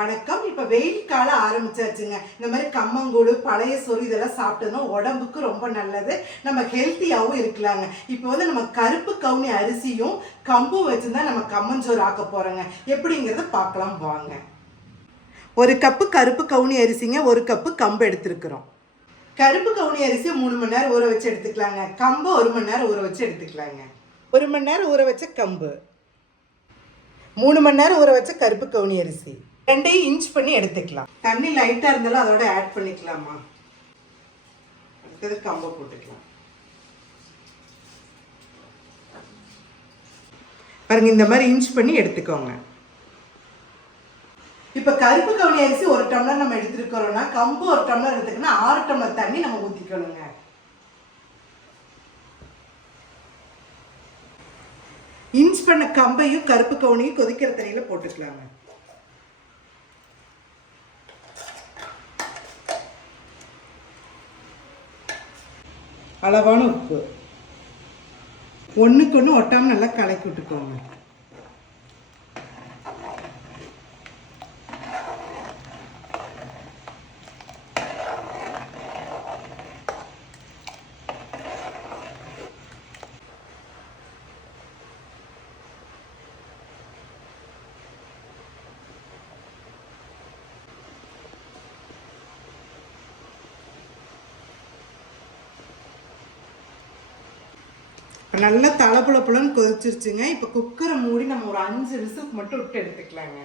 வணக்கம். இப்போ வெயில் காலம் ஆரம்பிச்சாச்சுங்க. இந்த மாதிரி கம்மங்கூழு பழைய சொறி இதெல்லாம் சாப்பிட்டோம்னா உடம்புக்கு ரொம்ப நல்லது, நம்ம ஹெல்த்தியாகவும் இருக்கலாங்க. இப்போ நம்ம கருப்பு கவுனி அரிசியும் கம்பும் வச்சுதான் நம்ம கம்மஞ்சோறு ஆக்க போகிறோங்க. எப்படிங்கிறத பார்க்கலாம் வாங்க. ஒரு கப்பு கருப்பு கவுனி அரிசிங்க, ஒரு கப்பு கம்பு எடுத்துருக்குறோம். கருப்பு கவுனி அரிசி 3 மணி நேரம் ஊற வச்சு எடுத்துக்கலாங்க. கம்பு 1 மணி நேரம் ஊற வச்சு எடுத்துக்கலாங்க. 1 மணி நேரம் ஊற வச்ச கம்பு, 3 மணி நேரம் ஊற வச்ச கருப்பு கவுனி அரிசி ரெண்டையும் இன்ச் பண்ணி எடுத்துக்கலாம். தண்ணி லைட்டா இருந்தாலும் அதோட ஆட் பண்ணிக்கலாமா. அடுத்தது கம்பை போட்டுக்கலாம். பாருங்க, இந்த மாதிரி இன்ச் பண்ணி எடுத்துக்கோங்க. இப்ப கருப்பு கவுனி அரிசி 1 டம்ளர் நம்ம எடுத்துருக்கிறோம்னா கம்பு 1 டம்ளர் எடுத்துக்கணும். 6 டம்ளர் தண்ணி நம்ம ஊத்திக்கணுங்க. இன்ச் பண்ண கம்பையும் கருப்பு கவுனியும் கொதிக்கிற தண்ணியில போட்டுக்கலாங்க. அளவான உப்பு, ஒன்றுக்கு ஒன்று ஒட்டாமல் நல்லா கலக்கி விட்டுக்கோங்க. நல்லா தளப்புலப்புலன்னு கொதிச்சிருச்சுங்க. இப்போ குக்கரை மூடி நம்ம ஒரு 5 விசிலுக்கு மட்டும் விட்டு எடுத்துக்கலாங்க.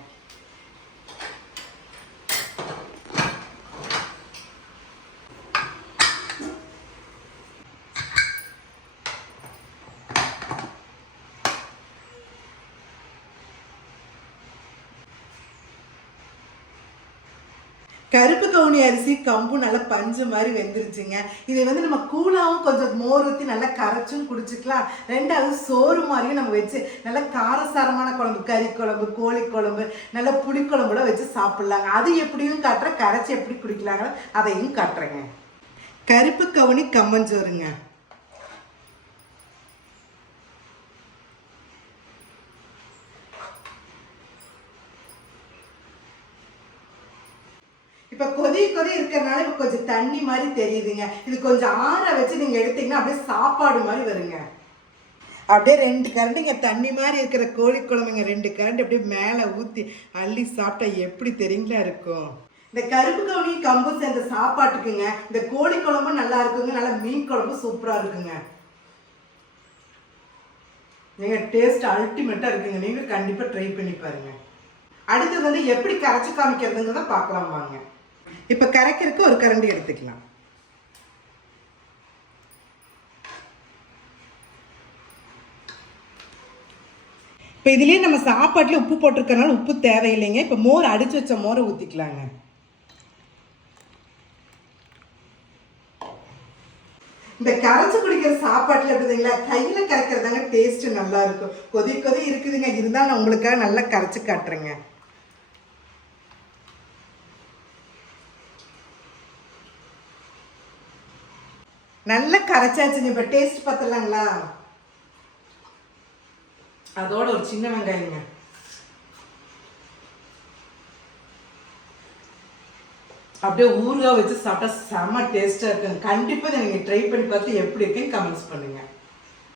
கருப்பு கவுனி அரிசி கம்பு நல்லா பஞ்சு மாதிரி வெந்துருச்சுங்க. இதை நம்ம கூழாவும் கொஞ்சம் மோர் ஊற்றி நல்லா கரைச்சும் குடிச்சிக்கலாம். ரெண்டாவது சோறு மாதிரியும் நம்ம வச்சு நல்லா காரசாரமான குழம்பு, கறி குழம்பு, கோழி குழம்பு, நல்லா புளிக்குழம்புல வச்சு சாப்பிட்லாங்க. அது எப்படியும் காட்டுறேன், கரைச்சி எப்படி குடிக்கலாங்க அதையும் காட்டுறேங்க. கருப்பு கவுனி கம்மஞ்சோறுங்க. இப்போ கொதி இருக்கிறனால இப்போ கொஞ்சம் தண்ணி மாதிரி தெரியுதுங்க. இது கொஞ்சம் ஆற வச்சு நீங்கள் எடுத்தீங்கன்னா அப்படியே சாப்பாடு மாதிரி வருங்க. அப்படியே 2 கரண்டிங்க தண்ணி மாதிரி இருக்கிற கோழி குழம்புங்க 2 கரண்டி அப்படியே மேலே ஊற்றி அள்ளி சாப்பிட்டா எப்படி தெரியுங்களா இருக்கும். இந்த கருப்பு கவுனி கம்பு சேர்ந்த சாப்பாட்டுக்குங்க இந்த கோழி குழம்பும் நல்லா இருக்குங்க, நல்லா மீன் குழம்பு சூப்பராக இருக்குங்க. நீங்கள் டேஸ்ட் அல்டிமேட்டாக இருக்குங்க. நீங்கள் கண்டிப்பாக ட்ரை பண்ணி பாருங்க. அடுத்தது எப்படி கரைச்சி காமிக்கிறதுங்கிறத பார்க்கலாம் வாங்க. இப்போ கரைக்கிறதுக்கு ஒரு கரண்டி எடுத்துக்கலாம். இப்போ இதுலேயே நம்ம சாப்பாட்டில் உப்பு போட்டிருக்கனால உப்பு தேவையில்லைங்க. இப்போ மோர் அடிச்சு வச்ச மோரை ஊற்றிக்கலாங்க. இந்த கரைச்சி குடிக்கிற சாப்பாட்டில் இருக்குதுங்களா, கையில் கரைக்கிறதாங்க டேஸ்ட்டு நல்லா இருக்கும். கொதி இருக்குதுங்க, இருந்தால் நான் உங்களுக்காக நல்லா கரைச்சி காட்டுறேங்க. நல்லா கரைச்சாச்சுங்க. இப்போ டேஸ்ட் பார்த்தலாங்களா. அதோட ஒரு சின்ன வெங்காயங்க, அப்படியே ஊறுகாய் வச்சு சாப்பிட்டா செம்ம டேஸ்டா இருக்குங்க. கண்டிப்பா நீங்க ட்ரை பண்ணி பார்த்து எப்படி இருக்குன்னு கமெண்ட்ஸ் பண்ணுங்க.